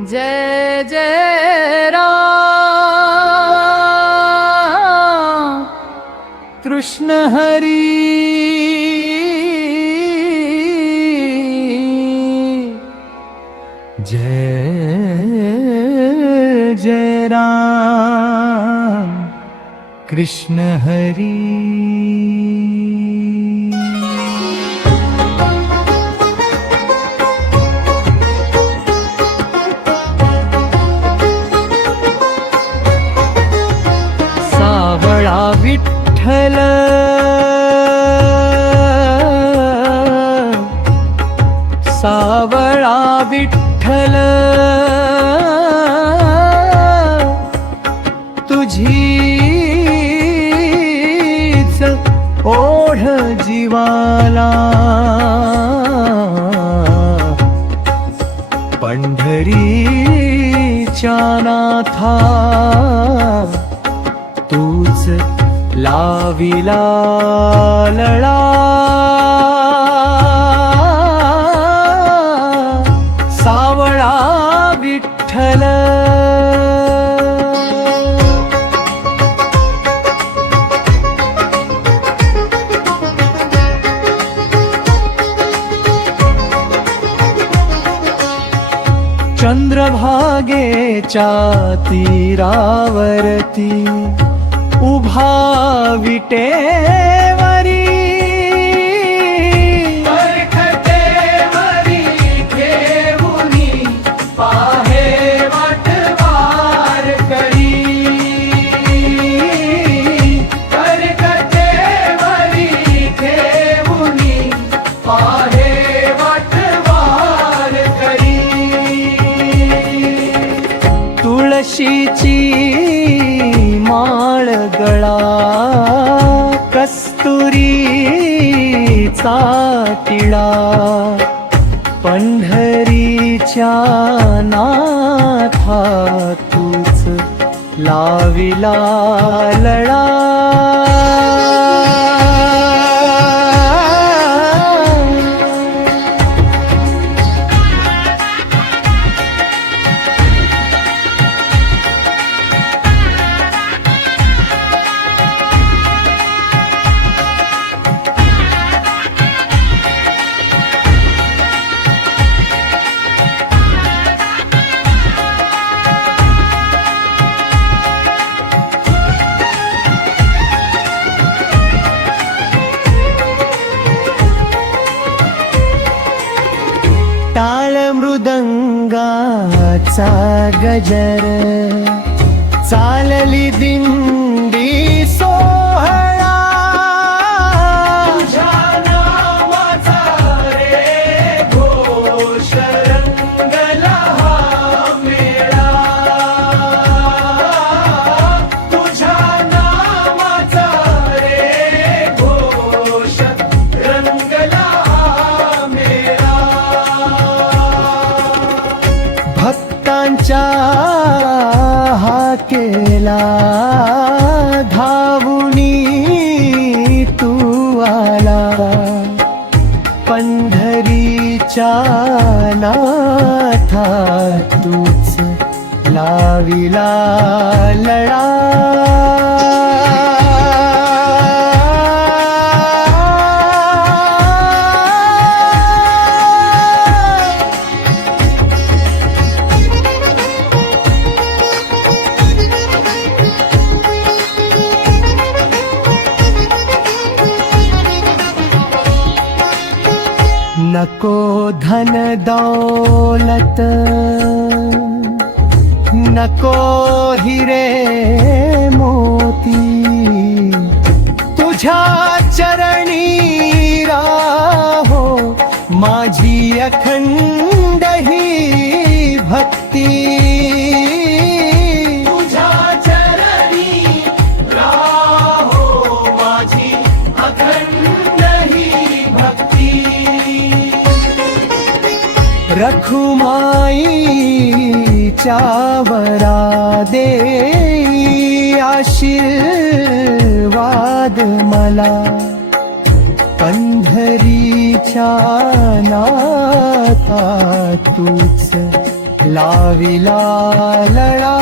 जय जय राम। कृष्ण हरी। जय जय राम। कृष्ण हरी सावळा विठ्ठल. तुझीच ओढ जीवाला. पंढरीच्या नाथा तूच लाविला लळा. विठ्ठल. चंद्रभागेच्या तीरावरती उभा विटे तुळशीची माळ गळा चाटिळा टिळा पंढरीच्या नाथा तूच लाविला लळा मृदंगाचा गजर चालली दिन नाथा तूच लाविला लळा नको धन दौलत नको हिरे मोती। तुझ्या चरणी राहो माझी अखंड माईच्या वरा दे आशीर्वाद मला. पंढरीच्या नाथा तूच लाविला लळा.